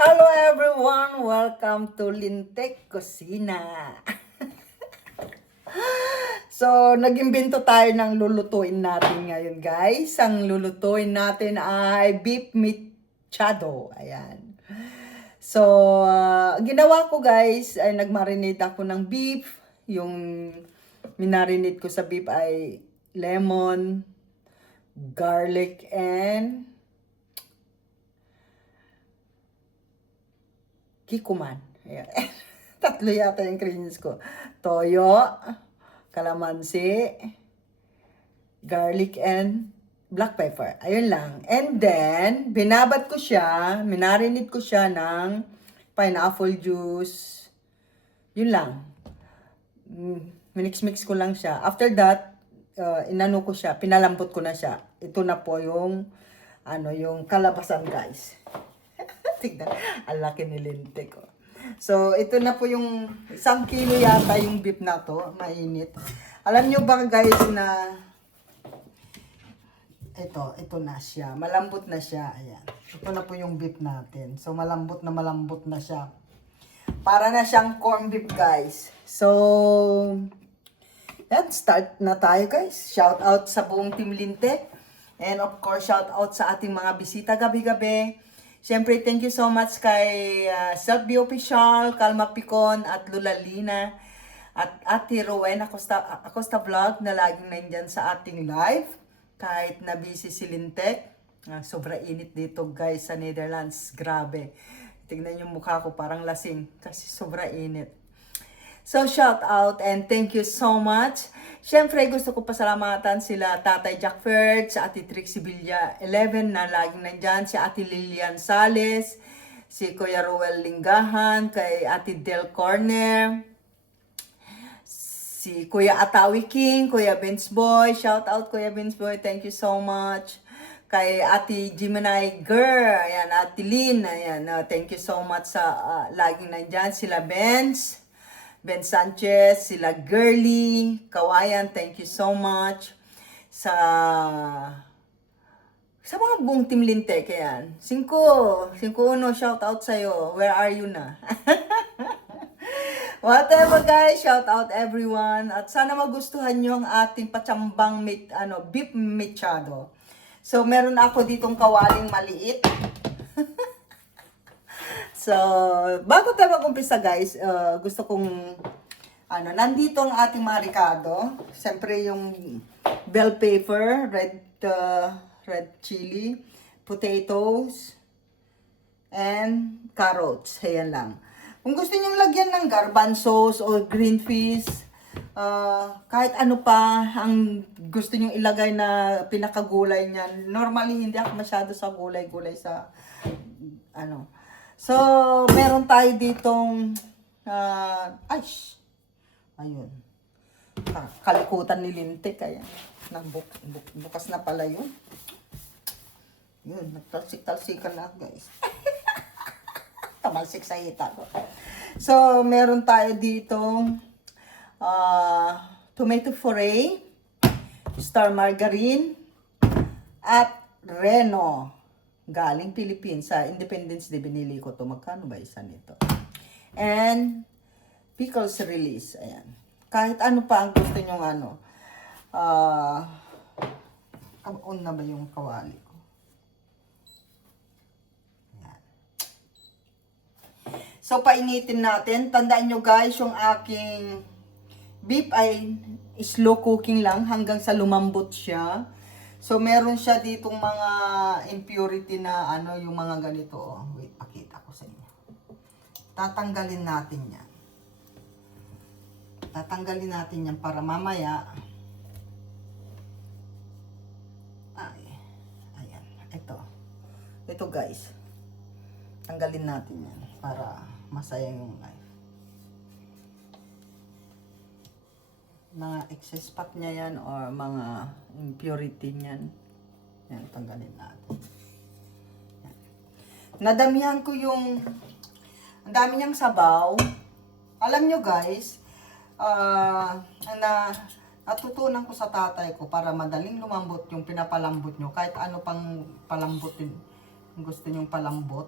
Hello everyone! Welcome to Lintek Kusina. So, nag-imbento tayo ng lulutuin natin ngayon, guys. Ang lulutuin natin ay beef mechado. Ayan. So, ginawa ko, guys, ay nagmarinate ako ng beef. Yung minarinate ko sa beef ay lemon, garlic, and kikuman. Ayan. Tatlo yata yung ingredients ko. Toyo, kalamansi, garlic, and black pepper. Ayun lang. And then, binabad ko siya, minarinate ko siya ng pineapple juice. Yun lang. Minix-mix ko lang siya. After that, inano ko siya, pinalambot ko na siya. Ito na po yung, yung kalabasan, guys. Tignan, ang laki ni Linte ko. So, ito na po yung 1 kilo yata yung beef na to. Mainit. Alam nyo ba guys na ito na siya. Malambot na siya. Ayan. Ito na po yung beef natin. So, malambot na siya. Para na siyang corn beef, guys. So, let's start na tayo, guys. Shout out sa buong Team Linte. And of course, shout out sa ating mga bisita gabi-gabi. Siyempre, thank you so much kay Selfie Official, Kalma Picon, at Lula Lina, at Ate Rowen Acosta Vlog na laging nandyan sa ating live. Kahit na busy si Lintek. Sobra init dito guys sa Netherlands. Grabe. Tingnan yung mukha ko parang lasing kasi sobra init. So, shout out and thank you so much. Siyempre, gusto ko pasalamatan sila Tatay Jack Ferd, si Ate Trixie Villa 11 na laging nandyan, si Ate Lilian Sales, si Kuya Ruel Linggahan, kay Ate Del Corner, si Kuya Atawi King, Kuya Vince Boy, shout out Kuya Vince Boy, thank you so much. Kay Ate Gemini Girl, ayan, Ate Lynn, ayan, thank you so much sa laging nandyan, sila Ben Sanchez, sila Girly, Kawayan, thank you so much. Sa mga buong Team Lintek, yan. 5-1, shout out sa'yo. Where are you na? Whatever guys, shout out everyone. At sana magustuhan nyo ang ating patsambang beef mechado. So, meron ako ditong kawaling maliit. So, bago tayo mag-umpisa guys, gusto kong, nandito ang ating mga ricado. Siyempre yung bell pepper, red chili, potatoes, and carrots. Ayan lang. Kung gusto nyo lagyan ng garbanzos o green peas, kahit ano pa ang gusto nyo ilagay na pinakagulay niyan. Normally, hindi ako masyado sa gulay-gulay sa, So, meron tayo ditong, ayun, kalikutan ni Linte, kaya, bukas na pala yun. Yun, nagtalsik-talsikan na guys. Tamalsik sa hita ko. So, meron tayo ditong, tomato puree, star margarine, at Reno. Galing Philippines. Sa Independence Day, binili ko to. Magkano ba isa nito? And, pickles release. Ayan. Kahit ano pa ang gusto nyong on na ba yung kawali ko? Ayan. So, painitin natin. Tandaan nyo guys, yung aking beef ay slow cooking lang hanggang sa lumambot siya. So, meron siya ditong mga impurity na yung mga ganito. Oh. Wait, pakita ko sa inyo. Tatanggalin natin yan. Tatanggalin natin yan para mamaya. Ayan. Ito guys. Tanggalin natin yan para masaya yung knife. Mga excess fat niya yan or mga impurity niyan. Yan, tanggalin natin. Yan. Nadamihan ko yung, ang dami niyang sabaw. Alam nyo guys, natutunan ko sa tatay ko para madaling lumambot yung pinapalambot nyo. Kahit ano pang palambutin, gusto nyong palambot.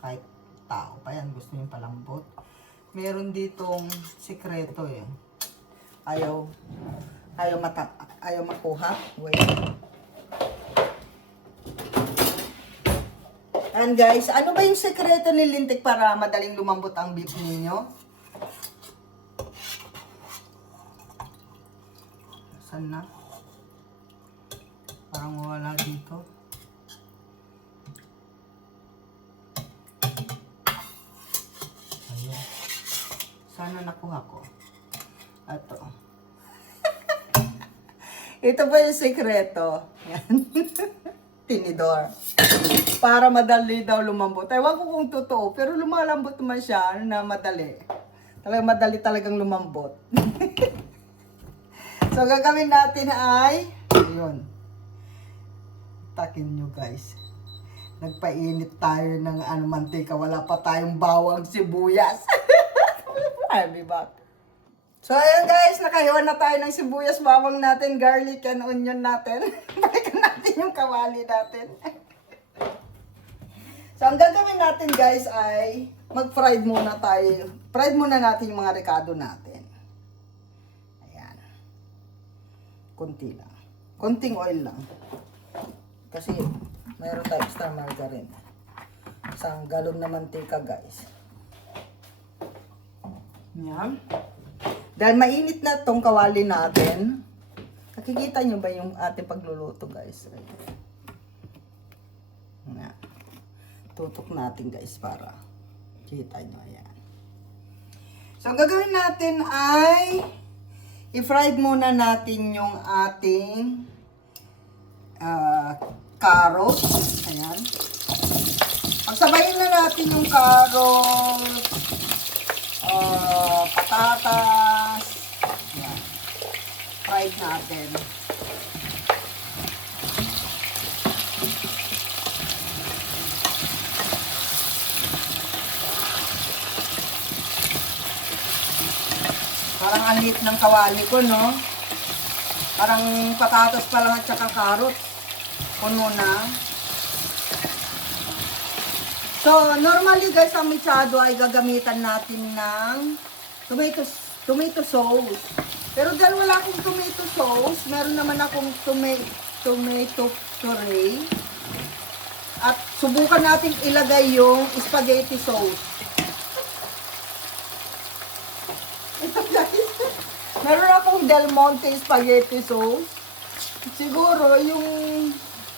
Kahit tao pa yan. Gusto nyo palambot. Meron ditong sikreto eh. Ayaw makuha. Wait. And guys, ano ba yung sekreto ni Lintik para madaling lumambot ang beef ninyo? Saan na? Parang wala dito. Ayan. Sana nakuha ko. Ito. Ito ba yung sekreto? Yan. Tinidor. Para madali daw lumambot. Ewan ko kung totoo, pero lumalambot naman siya na madali. Madali talagang lumambot. So, gagawin natin ay, ayun. Takin nyo guys. Nagpainit tayo ng mantika. Wala pa tayong bawang sibuyas. I'll be back. So, ayan guys, nakahiwa na tayo ng sibuyas, bawang natin, garlic, and onion natin. Balikan natin yung kawali natin. So, ang gagawin natin guys ay mag-fried muna tayo. Fried muna natin yung mga rekado natin. Ayan. Kunti lang. Kunting oil lang. Kasi, mayroon tayo extra margarine. Isang galon na mantika guys. Ayan. Dahil mainit na tong kawali natin, nakikita nyo ba yung ating pagluluto guys? Ayan. Tutok natin guys para kita nyo. Ayan. So, ang gagawin natin ay i-fried muna natin yung ating carrots. Ayan. Pagsabayin na natin yung carrots, patatas. Ayan. Fried natin. Parang ang liit ng kawali ko, no? Parang patatas pa lang at saka carrots. Puno na. So, normally guys, ang mechado ay gagamitan natin ng tomato sauce. Pero dahil wala akong tomato sauce, meron naman akong tomato puree. At subukan natin ilagay yung spaghetti sauce. Ito guys, meron akong Del Monte spaghetti sauce. Siguro yung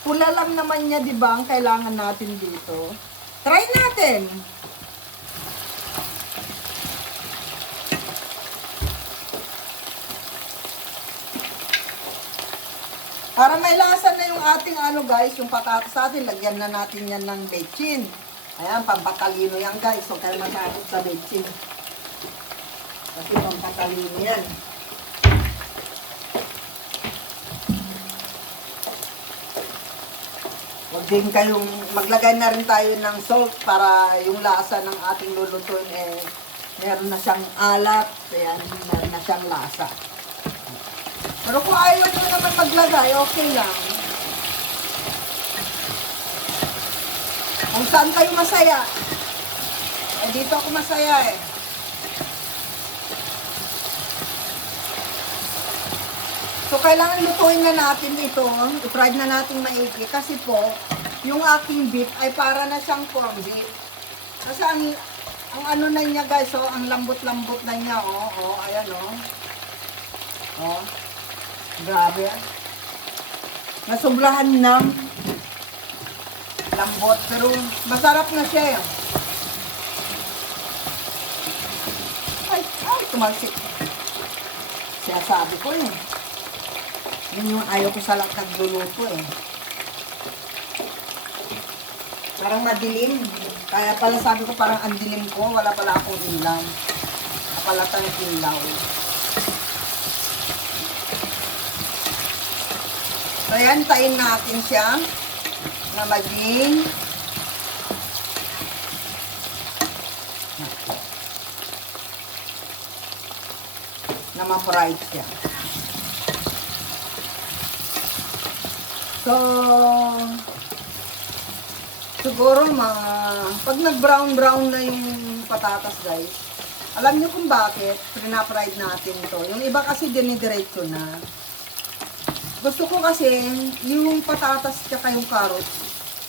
pula lang naman niya, di ba, ang kailangan natin dito. Try natin. Para may lasa na yung ating guys, yung patatas natin, lagyan na natin yan ng bechin. Ayan, pampatalino yan guys. So, kaya matakot sa bechin. Kasi pampatalino yan. Huwag din kayong maglagay na rin tayo ng salt para yung lasa ng ating lulutuin meron na siyang alat, ayan, meron na siyang lasa. Pero kung ayaw nyo naman maglagay, okay lang. Kung saan kayo masaya. Dito ako masaya eh. So, kailangan lutuin na natin ito. I-fried na natin maigi. Kasi po, yung aking beef ay para na siyang corn beef. Kasi ang ano na niya guys, ang lambot-lambot na niya. Ayan grabe. Nasubrahan ng lambot. Pero masarap na siya. Ay, tumalsik. Siya sabi ko eh. Yun yung ayaw ko sa nagluluto eh. Parang madilim. Kaya pala sabi ko parang ang dilim ko. Wala pala akong ilaw. Wala tayong ilaw. So yan, tayin natin siya na maging na ma-fried siya. So, Siguro pag nag-brown na yung patatas guys, alam niyo kung bakit pina-fried natin to. Yung iba kasi dinidiretso na. Gusto ko kasi yung patatas tsaka yung carrots,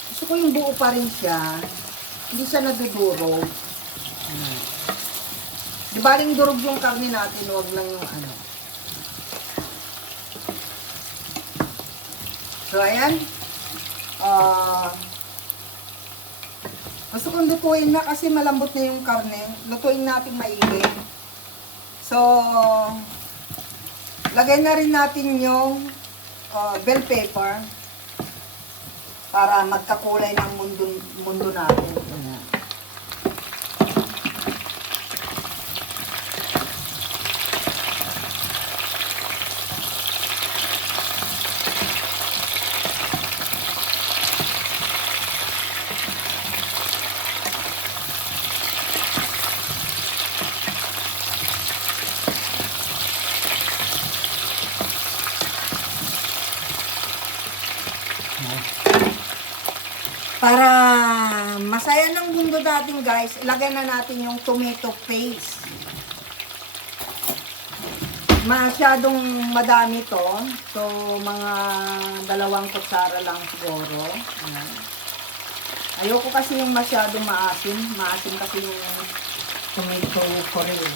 gusto ko yung buo pa rin siya. Hindi siya nadudurog. Di ba rin durog yung karne natin, huwag lang yung ano. So ayan. Gusto kong lutuin na kasi malambot na yung karne. Lutuin natin maigi. So, lagay na rin natin yung bell pepper para magkakulay ng mundo natin. Ayan. Para masaya ng mundo natin guys, ilagay na natin yung tomato paste. Masyadong madami to. So, mga 2 kutsara lang siguro. Ayan. Ayoko kasi yung masyadong maasim. Maasim kasi yung tomato ko rin.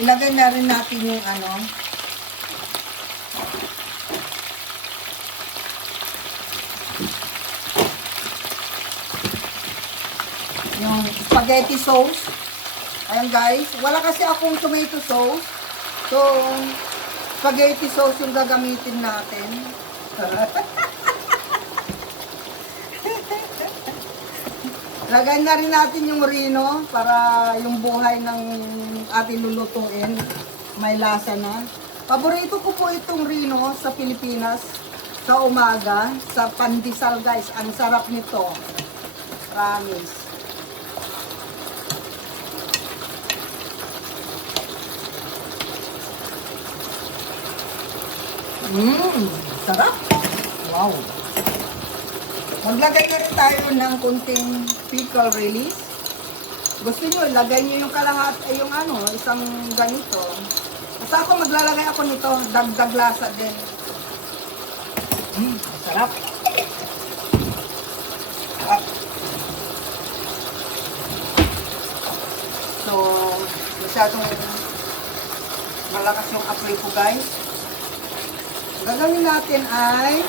Ilagay na rin natin yung ano, yung spaghetti sauce. Ayan guys, wala kasi akong tomato sauce. So, spaghetti sauce yung gagamitin natin. Lagay na rin natin yung rino para yung buhay ng ating lulutuin may lasa na. Paborito ko po itong rino sa Pilipinas sa umaga, sa pandesal guys. Ang sarap nito. Promise. Sarap. Wow. Maglagay na rin tayo ng kunting pickle release. Gusto nyo, ilagay nyo yung kalahat, yung ano, isang ganito. Basta ako maglalagay ako nito, dagdag lasa din. Sarap. Sarap. So, masyadong malakas yung apoy ko guys. Gagawin natin ay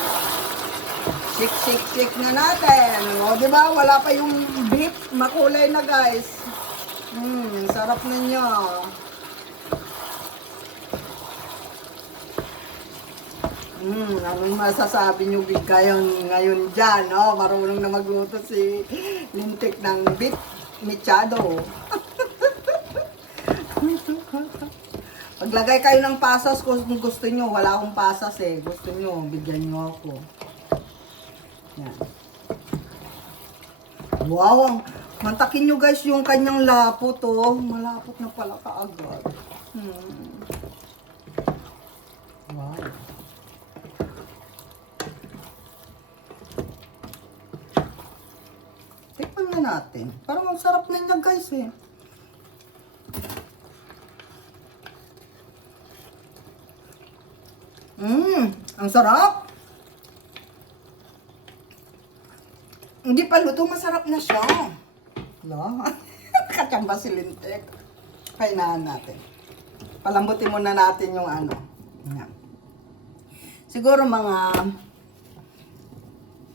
shake na natin. O, diba? Wala pa yung beef. Makulay na, guys. Sarap na niya. Anong masasabi nyo ngayon dyan, no? Marunong na magluto si Lintik ng beef mechado. Maglagay kayo ng pasas kung gusto nyo. Wala akong pasas eh. Gusto nyo, bigyan nyo ako. Yan. Wow! Mantakin nyo guys yung kanyang lapot oh. Malapot na pala kaagad. Wow. Tikman na natin. Parang ang sarap na niya guys eh. Ang sarap. Hindi pa luto, masarap na siya. No? Kachamba si Lintik. Kainahan natin. Palambutin muna natin yung ano. Yan. Siguro mga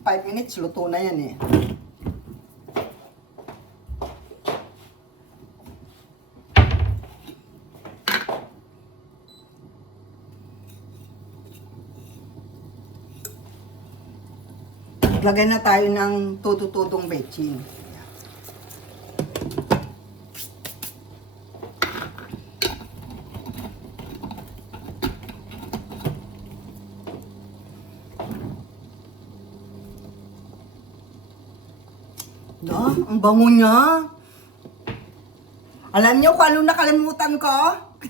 5 minutes, luto na yan eh. Lagay na tayo ng tutututong bechin. Ang bango niya. Alam niyo kung ano nakalimutan ko?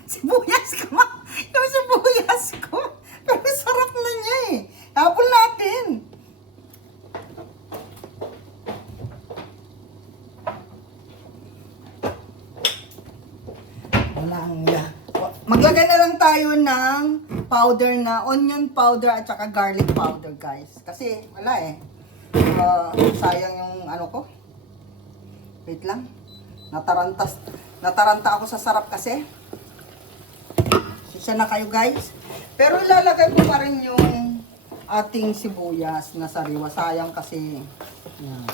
Sibuyas ko. Yung sibuyas ko. Pero sarap na niya eh. Maglagay na lang tayo ng powder na onion powder at saka garlic powder, guys. Kasi wala eh. Sayang yung ano ko. Wait lang. Nataranta ako sa sarap kasi. Sisya na kayo, guys. Pero ilalagay ko pa rin yung ating sibuyas na sariwa. Sayang kasi. Yan.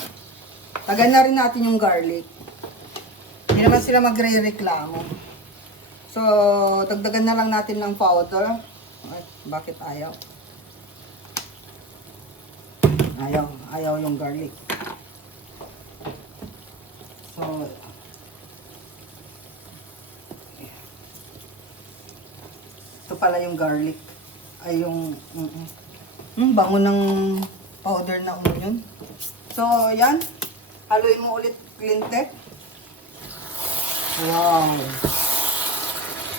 Tagal na rin natin yung garlic. Hindi naman sila magre-reklamo. So, dagdagan na lang natin ng powder. Ay, bakit ayaw? Ayaw yung garlic. So, ito pala yung garlic. Ay, yung bango ng powder na onion. So, yan. Haluin mo ulit, Clintec. Wow.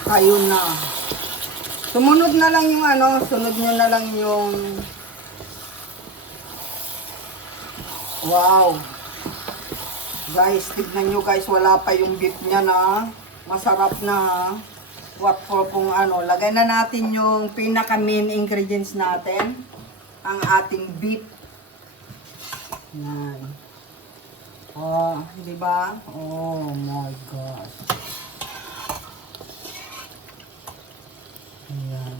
Ayun na. Sumunod na lang yung ano, sunod nyo na lang yung wow. Guys, tignan nyo guys, wala pa yung beef niya na. Masarap na. What for kung ano. Lagay na natin yung pinaka main ingredients natin. Ang ating beef. Yan. Oh, di ba? Oh my gosh. Ayan.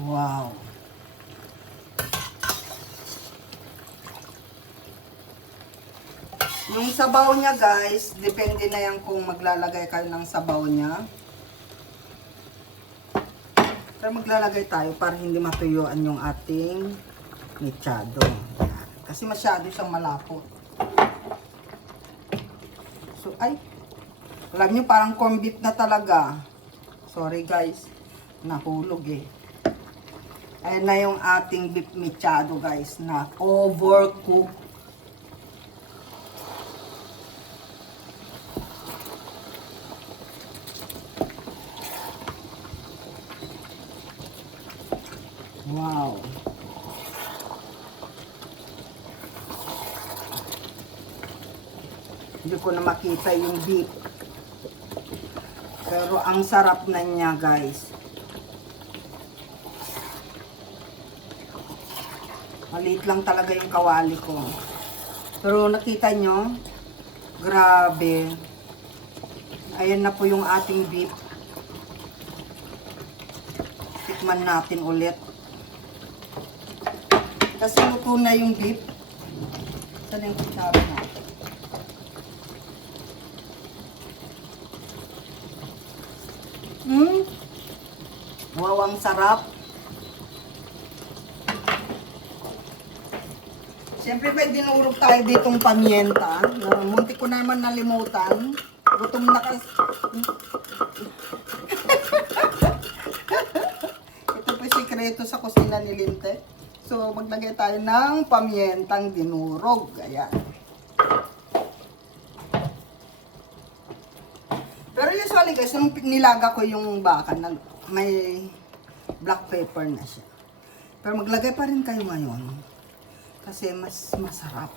Wow. Yung sabaw niya guys, depende na yan kung maglalagay kayo ng sabaw niya. Pero maglalagay tayo para hindi matuyuan yung ating mechado. Kasi masyado siyang malapot. So, ay, alam nyo parang corned beef na talaga. Sorry guys, nahulog eh. Ayan na yung ating beef mechado guys na overcooked. Wow. Hindi ko na makita yung beef. Pero ang sarap na niya guys. Maliit lang talaga yung kawali ko. Pero nakita nyo, grabe. Ayan na po yung ating beef. Tikman natin ulit. Kasi luto na yung beef. Saan yung kutsara natin? Wow, ang sarap. Siyempre, pwede dinurog tayo ditong pamienta. Munti ko naman nalimutan. Gutom na kasi. Ito po sikreto sa kusina ni Linte. So, maglagay tayo ng pamientang dinurog. Ayan. Pero usually guys, nung nilaga ko yung baka, may black pepper na siya. Pero maglagay pa rin kayo ngayon. Kasi mas masarap.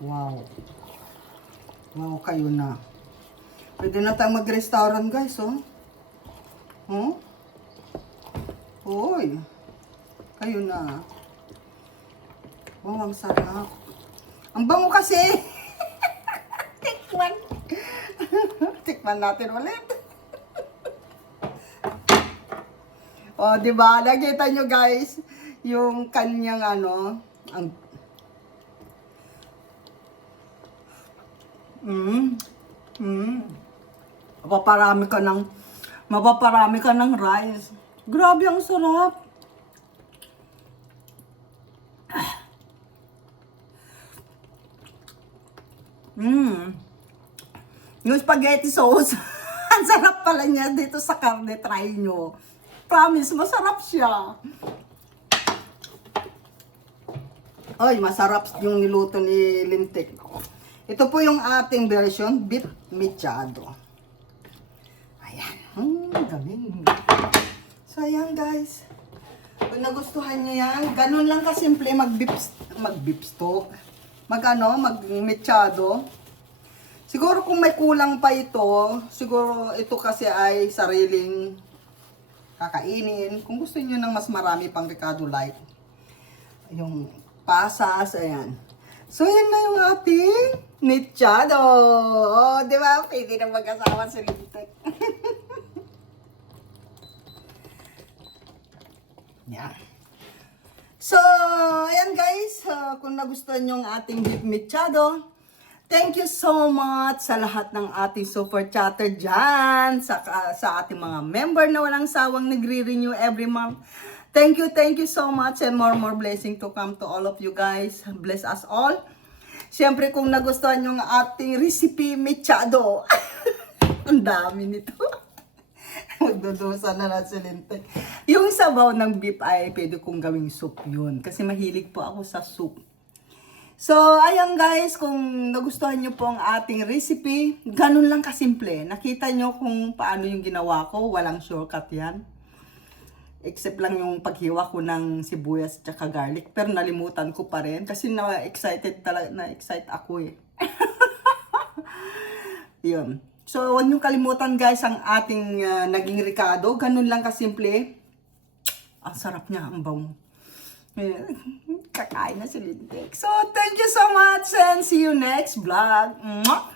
Wow. Wow, kayo na. Pwede na tayong mag-restaurant guys, oh. Oh? Uy. Kayo na. Wow, ang sarap. Ang bango kasi. Tikman. Tikman natin ulit. Oh, di ba? Nakita nyo guys, yung kanyang ano, ang mapaparami ka ng rice. Grabe, ang sarap. Yung spaghetti sauce, ang sarap pala niya dito sa karne, try nyo. Promise, masarap siya. Ay, masarap yung niluto ni Lintik. Ito po yung ating version, beef mechado. Ayan. Galing. So, ayan guys. Kung nagustuhan nyo yan, ganun lang kasimple mag-beef stock. Mag-mechado. Siguro kung may kulang pa ito, siguro ito kasi ay sariling kakainin. Kung gusto niyo ng mas marami pang Ricardo like, yung pasas, ayan. So, yan na yung ating mechado. Oh, di ba? Pwede na mag-asawa si Lintek. Yan. So, ayan guys. Kung nagustuhan nyo ang ating beef mechado, thank you so much sa lahat ng ating super chatter dyan, sa ating mga member na walang sawang nagre-renew every month. Thank you so much and more blessing to come to all of you guys. Bless us all. Siyempre kung nagustuhan nyo ang ating recipe mechado, ang dami nito. Magdudusa na lang si Lintek. Yung sabaw ng beef ay pwede kong gawing soup yun. Kasi mahilig po ako sa soup. So, ayan guys, kung nagustuhan nyo po ang ating recipe, ganun lang kasimple. Nakita nyo kung paano yung ginawa ko, walang shortcut yan. Except lang yung paghiwa ko ng sibuyas at garlic. Pero nalimutan ko pa rin kasi na-excite ako eh. Yun. So, huwag nyo kalimutan guys ang ating naging Ricardo. Ganun lang kasimple. Ang sarap niya, ang bango. Kakain na si Lintek. So, thank you so much and see you next vlog. Mwah!